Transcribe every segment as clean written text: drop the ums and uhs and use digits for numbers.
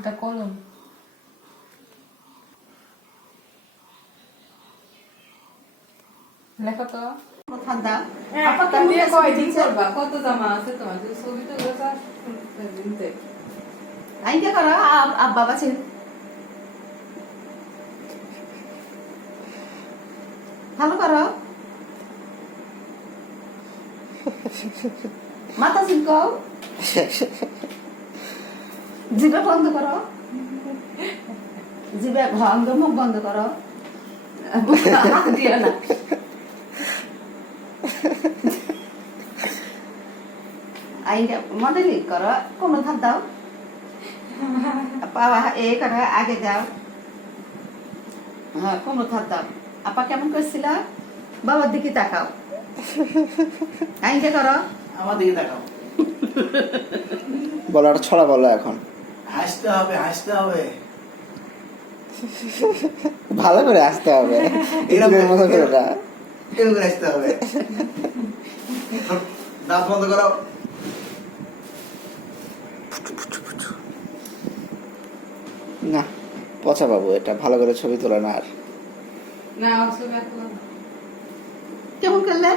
এটা কলম লেখো তো ঠান্ডা আপা দিয়ে কয়দিন করবা কত জামা আছে তোমার ছবি তো দিনতে আইনটা করো আব্বা বাছেন ভালো করো মাথা চিনকাও জিভে বন্ধ করো জিভে ভঙ্গ মুখ বন্ধ করো হাত দিও না আইনটা মডেলিং করো কোনো ধার দাও পাওয়া এ করো আগে যাও হ্যাঁ কোনো ধার দাও আপা কেমন করছিল বাবার দিকে তাকাও আইনটা করো আমার দিকে তাকাও বলো একটা ছড়া বলো এখন হাসতে হবে ভালো করে আসতে হবে এরকম মতো করে না এরকম করে হাসতে হবে দাঁত বন্ধ করো না পচা বাবু এটা ভালো করে ছবি তোলা না আর না অসুবিধা তো কেমন করলে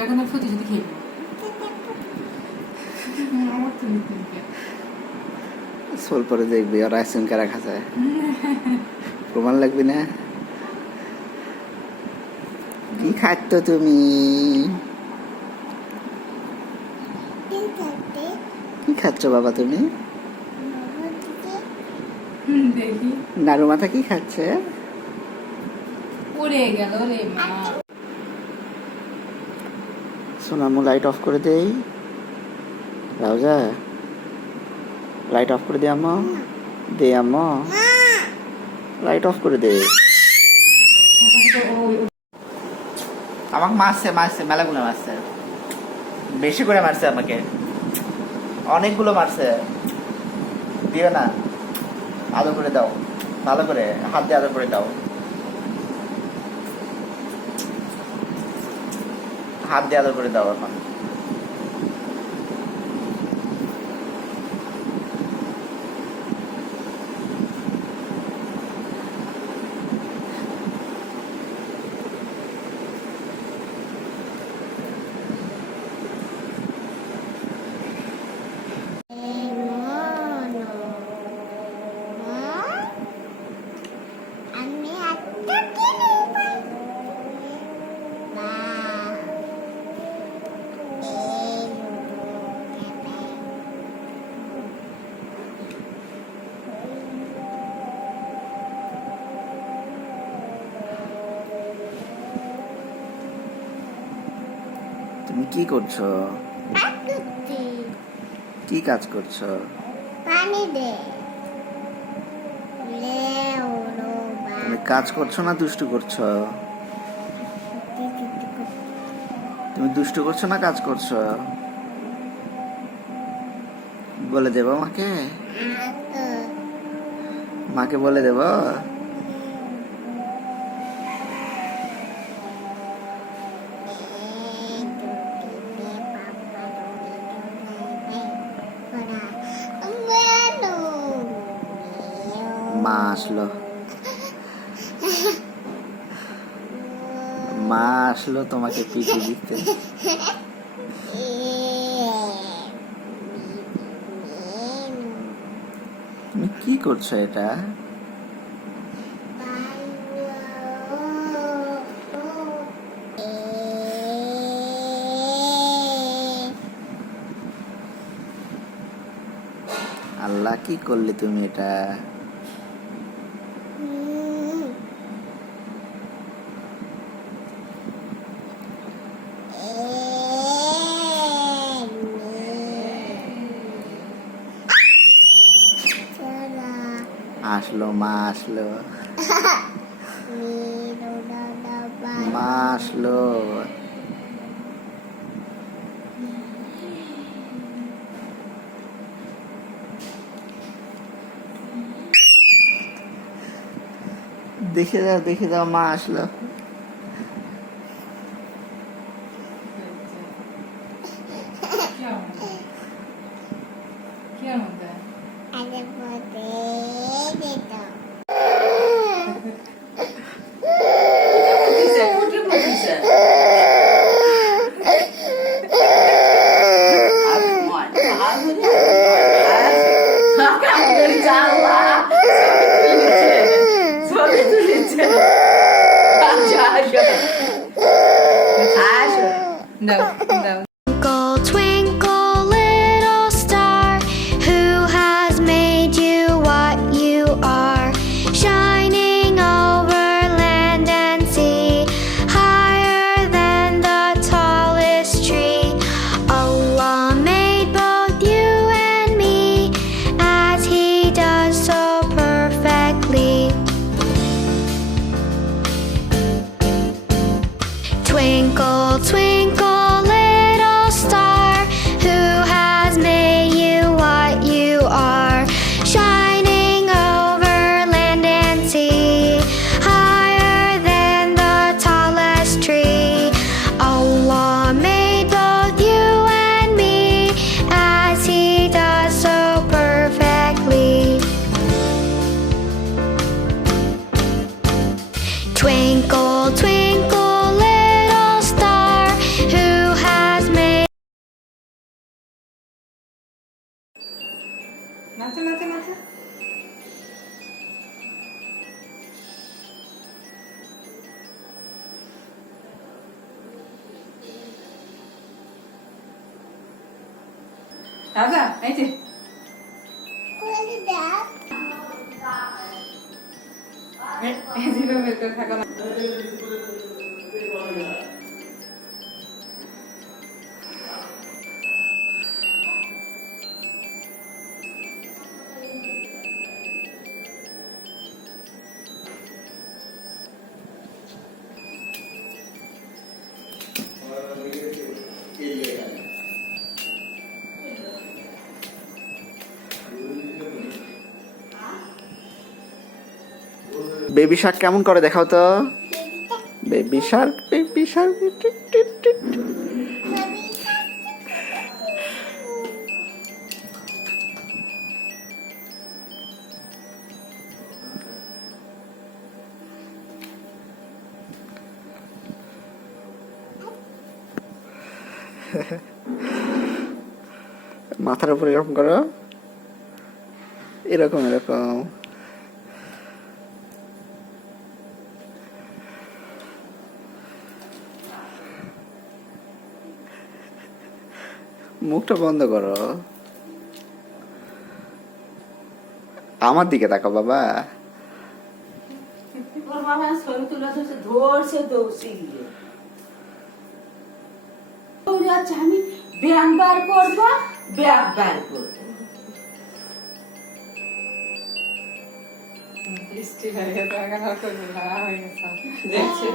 এখন সত্যি সত্যি খেয়ে আমার তো সোল পরে দেখবি আর আইসক্রিম কারা খাচ্ছে প্রমাণ লাগবি না কি খাচ্ছ তুমি কি খাচ্ছ বাবা তুমি দেখি নাড়ু মাথা কি খাচ্ছে পড়ে গেল রে মা সোনামু লাইট অফ করে দেই রাজা লাইট অফ করে দে আম্মা দে আম্মা লাইট অফ করে দে আমাকে মারছে মেলাগুলো মারছে বেশি করে মারছে আমাকে অনেকগুলো মারছে দিও না আদর করে দাও ভালো করে হাত দিয়ে আদর করে দাও হাত দিয়ে আদর করে দাও এখন তুমি কি করছো কি কাজ করছো পানি দে তুমি কাজ করছো না দুষ্টু করছো তুমি দুষ্টু করছো না কাজ করছো বলে দেবো মাকে বলে দেবো মা আসলো, মা আসলো তোমাকে পিঠে দিতে। তুমি কি করছো এটা? আল্লাহ, কি করলে তুমি এটা? আসলো, মা আসলো, মা আসলো। দেখে যাও, দেখে যাও, মা আসলো। কি আর মধ্যে দাও দাও। Twinkle, twinkle, little star, who has made you what you are? Shining over land and sea, higher than the tallest tree. Allah made both you and me, as He does so perfectly. Twinkle, twinkle, little star, who has made you what you are? Shining over land and sea, higher than the tallest tree. Allah made both you and me, as He does so perfectly. Twinkle, twinkle, little star, who has made. নাচো নাচো নাচো। রাজা, এই যে এই জিভে বের করে থাকো না। Baby Shark কেমন করে দেখাও তো। Baby Shark, baby Shark. মাথার উপর এরকম করো, এরকম এরকম। মুখটা বন্ধ করো, আমার দিকে তাকাও বাবা। ওর বাবা ছবি তুলে ধরছে, ধরছে দৌড়ছে গিয়ে। ওরে আচ্ছা, আমি ব্যায়াম বার করবো, ব্যাগ বার করবো। বৃষ্টি হয়ে গেছে, এখন হয়তো ঘোলা হয়ে গেছে। দেখছি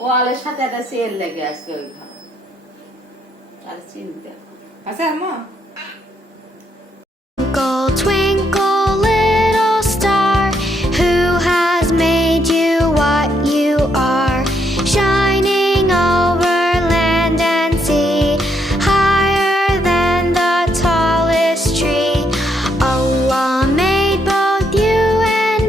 ওয়ালের সাথে একটা সেল লেগে আসছে ওইখানে, আর চিন্তা। আচ্ছা আম্মা, Twinkle, twinkle, little star, who has made you what you are? Shining over land and sea, higher than the tallest tree. Allah made both you and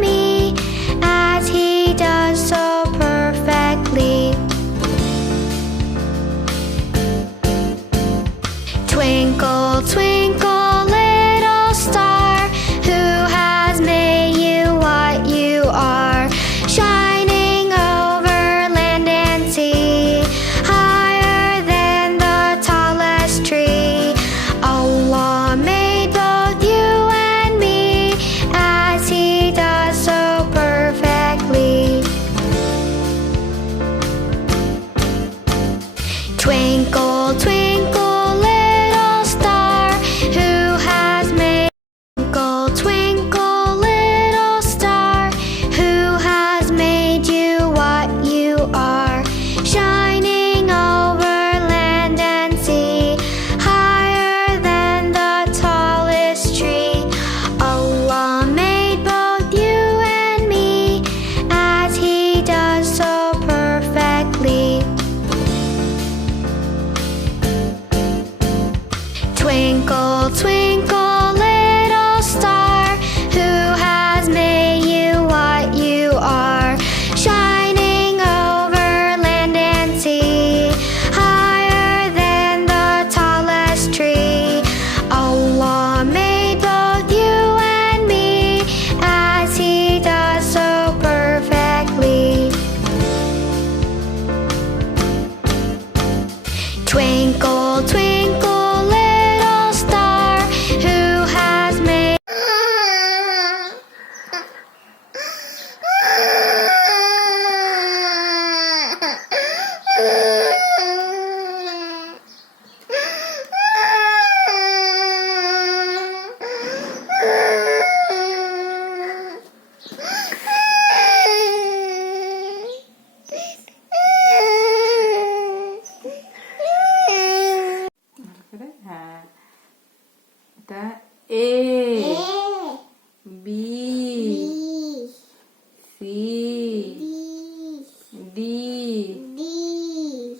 D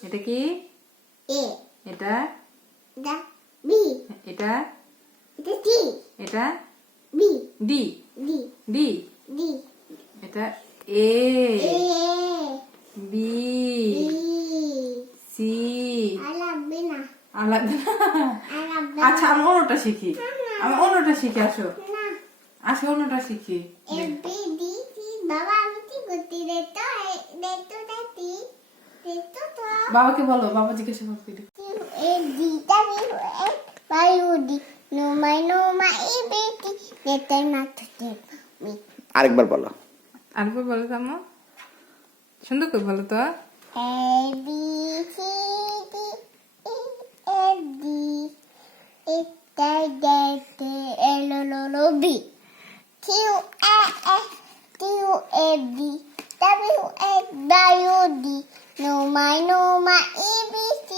এটা কি? এ এটা দা বি এটা এটা টি এটা B D D D D এটা A A B E C আলাবে না আলাদা আলাবে আচ্ছা আমি অন্যটা শিখি আসো না আসো অন্যটা শিখি এ বি ডি সি বাবা আমি কি করতে রে তো দাতি তো বাবাকে বলো, বাবা জিজ্ঞাসা করতে এ ডি টা বি এ বাই উ ডি know my A B T লেট না তো মি আরেকবার বলো। আরেকবার বলো তো আম্মু, সুন্দর করে বলো তো। A B C D E F D H I J K L M N O P Q R S T U V W X Y Z No my A B C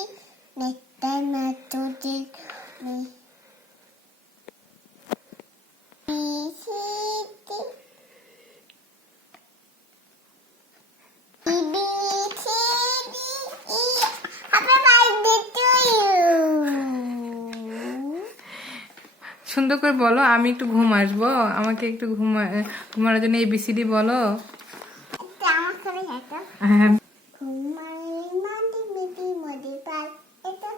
next time I to take me B C D E B C D E Happy birthday to you. সুন্দর করে বলো, আমি একটু ঘুম আসবো, আমাকে একটু ঘুমানোর জন্য ABCD বলো। এটা আমার করে এটা হ্যাঁ ঘুমাই মাটি মিটি মদে পাই এটা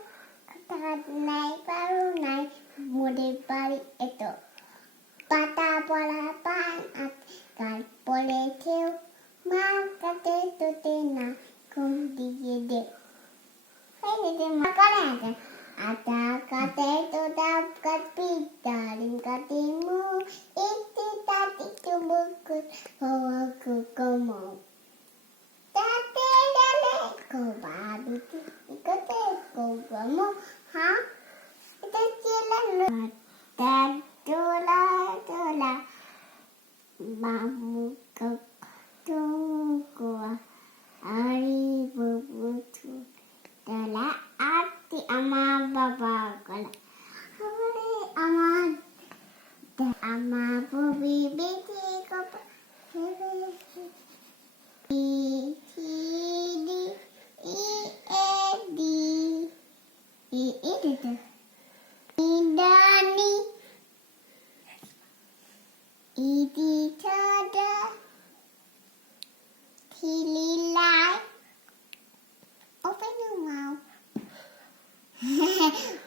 কাট নাই পারু নাই মদে পারি এটা পাতা পড়া পান আট কাল পড়ে কেউ মা কাটে তোতে না ঘুম দিয়ে দে এই যে মা করে আছে আটা কাটে তো ডাব কাটি ডালিম কাটি মু ইতি তাতি চুবুক হওয়া কুকমো তাতে ডালে কোবাবি ইকতে কোগমো হ্যাঁ এটা চিলানো তার তোলা তোলা মামু কোয়া আরি বুবু তোলা আতি আমার বাবা গলা আরে আমার ববি বেটি কপ E C D E F D E এটা Idani Idi tada Tililai Open your mouth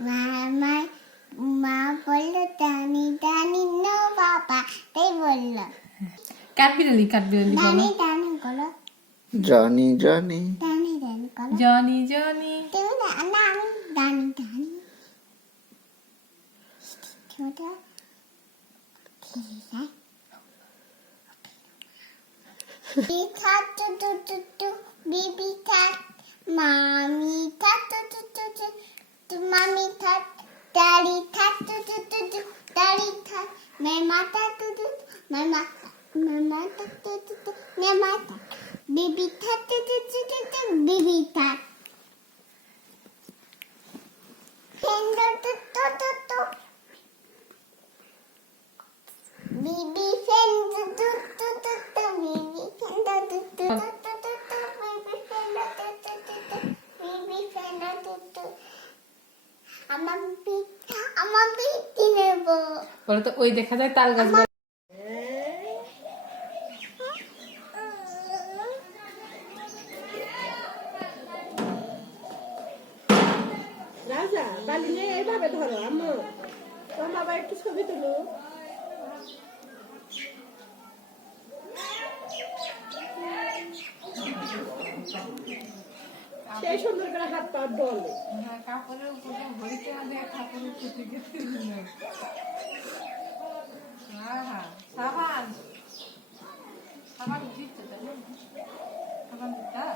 Mama মা বললো দানি দানি নো বাবা তাই বললো কাঠবিড়ালি বলো। দানি দানি বলো জনি জনি দানি দানি বলো জনি জনি তুমি না না আমি দানি দানি ছোট ঠিক আছে থাক টু বিবি থাক মামি থাক টু মামি থাক daddy থাক টু daddy থাক মামা থাক টু মামা থাক টু মামা থাক বিবি থাক টু বিবি থাক ফ্রেন্ড টু বিবি ফ্রেন্ড টু বিবি ফ্রেন্ড টু বিবি ফ্রেন্ড টু আমার বিটি নেব বলো তো, ওই দেখা যায় তাল গাছ। রাজা বালি নিয়ে এইভাবে ধরো আম্মু তোমার বাবা একটু ছবি তুলো সেই সুন্দর করে হাত পা ডলে কাপড়ের উপরে ভরিতে হবে, কাপড়ের উপরে সাবান সাবান দিচ্ছে, সাবান দিতা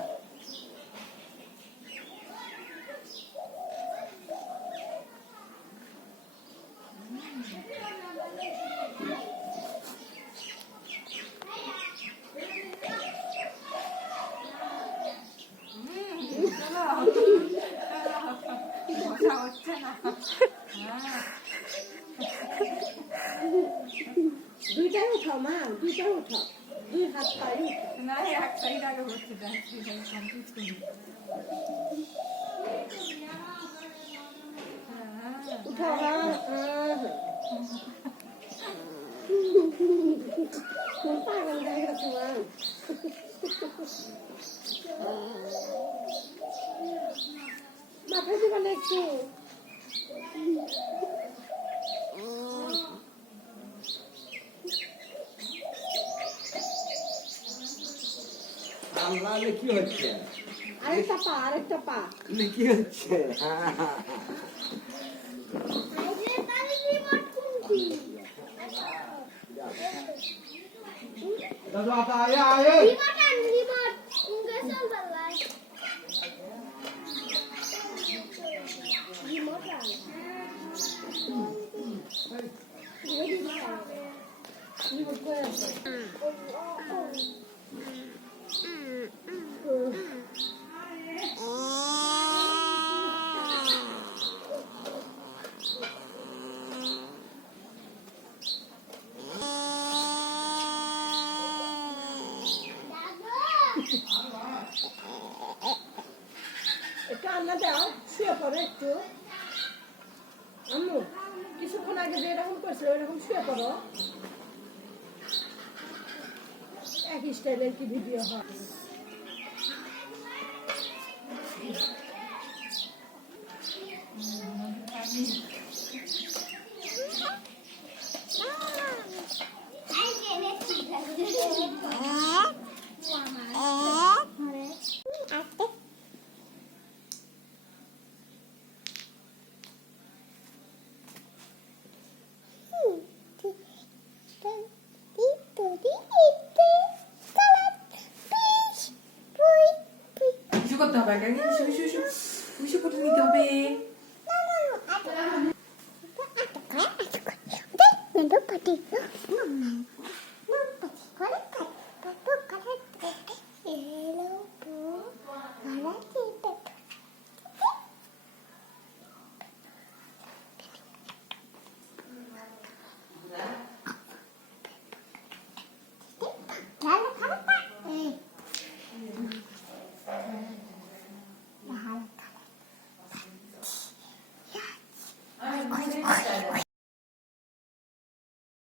দুইটা উঠাও মা দুইটা উঠাও দুই হাত পাই না এক সাইড আগে হচ্ছে ডান্স কমপ্লিট করি উঠা পাগল হয়ে গেছে মা মাথায় দিবা না একটু আল্লাহ কি হচ্ছে আরেকটা পা কি হচ্ছে আইলে তালি রিমোট কোনটি দাদু আপা আয়ে রিমোট উনকে চল বালাই রিমোট রিমোট করে আছে একটু আন্না দাও শুয়ে পড়ো একটু আম্মু কিছুক্ষণ আগে যে এরকম করছিল ওইরকম শুয়ে পড়ো এক স্টাইলের কি ভিডিও হয় কিছু করতে হবে আগে কিছু করে নিতে হবে Pati.